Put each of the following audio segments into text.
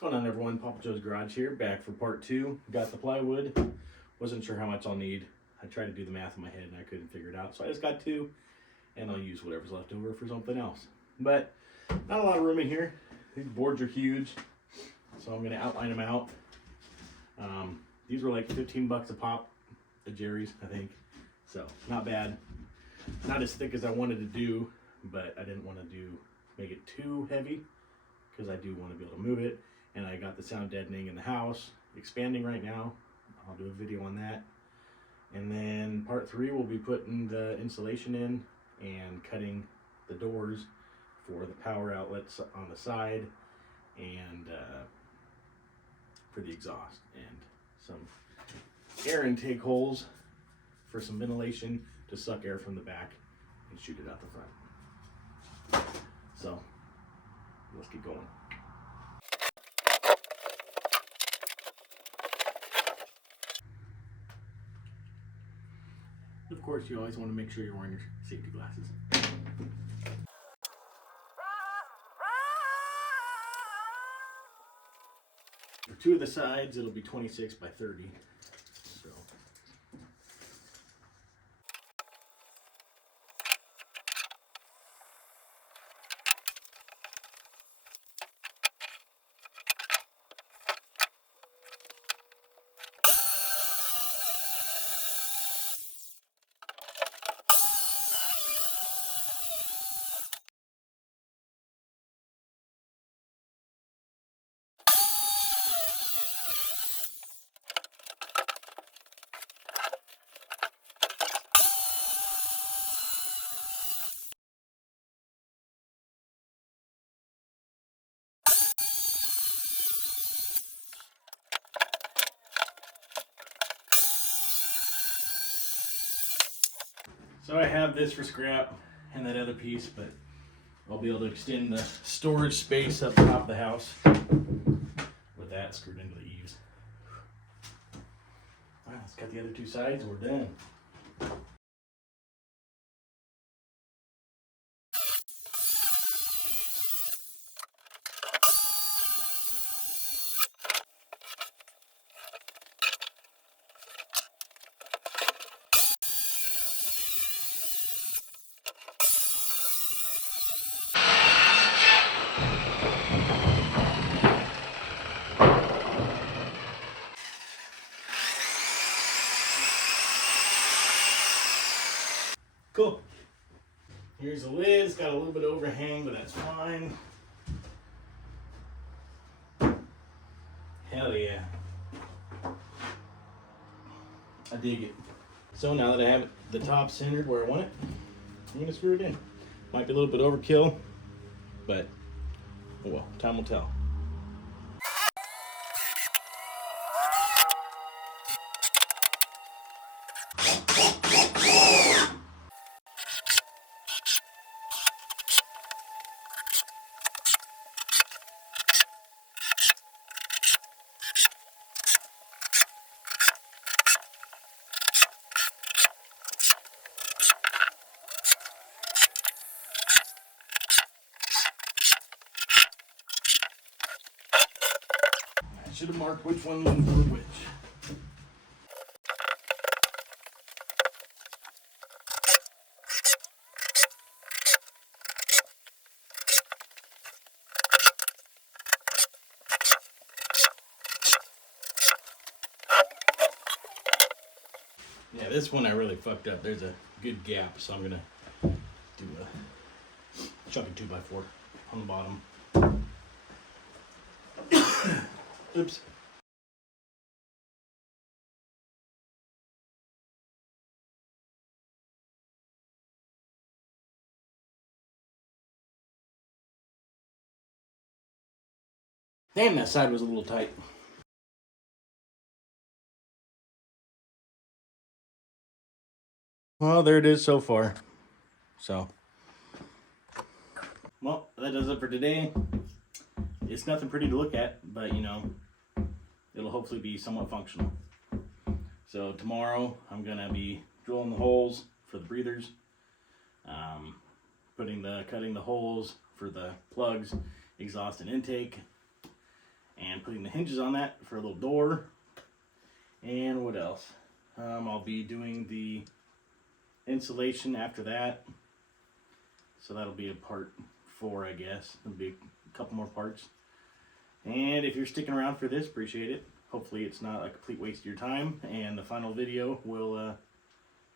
What's going on, everyone? Papa Joe's Garage here, back for part 2. Got the plywood. Wasn't sure how much I'll need. I tried to do the math in my head and I couldn't figure it out. So I just got 2, and I'll use whatever's left over for something else. But not a lot of room in here. These boards are huge, so I'm going to outline them out. These were like 15 bucks a pop at Jerry's, I think. So not bad. Not as thick as I wanted to do, but I didn't want to make it too heavy because I do want to be able to move it. And I got the sound deadening in the house expanding right now. I'll do a video on that. And then part 3 we'll be putting the insulation in and cutting the doors for the power outlets on the side and for the exhaust, and some air intake holes for some ventilation to suck air from the back and shoot it out the front. So let's get going. Of course, you always want to make sure you're wearing your safety glasses. For 2 of the sides, it'll be 26 by 30. So. So I have this for scrap and that other piece, but I'll be able to extend the storage space up top of the house with that screwed into the eaves. All right, let's cut the other 2 sides and we're done. Cool. Here's the lid. It's got a little bit of overhang, but that's fine. Hell yeah. I dig it. So now that I have the top centered where I want it, I'm gonna screw it in. Might be a little bit overkill, but oh well, time will tell. I should have marked which one was for which. Yeah, this one I really fucked up. There's a good gap, so I'm gonna do a chunky 2x4 on the bottom. Oops. Damn, that side was a little tight. Well, there it is so far. So, well, that does it for today. It's nothing pretty to look at, but you know, it'll hopefully be somewhat functional. So tomorrow I'm gonna be drilling the holes for the breathers, cutting the holes for the plugs, exhaust and intake, and and putting the hinges on that for a little door. And what else? I'll be doing the insulation after that. So that'll be a part 4, I guess. There'll be a couple more parts. And if you're sticking around for this, appreciate it. Hopefully it's not a complete waste of your time, and the final video will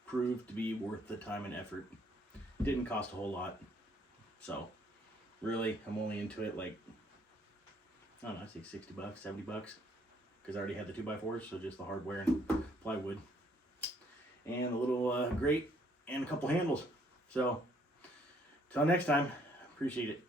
prove to be worth the time and effort. Didn't cost a whole lot. So, really, I'm only into it like, I don't know, I say 60 bucks, 70 bucks. Because I already had the 2x4s, so just the hardware and plywood. And a little grate and a couple handles. So, till next time, appreciate it.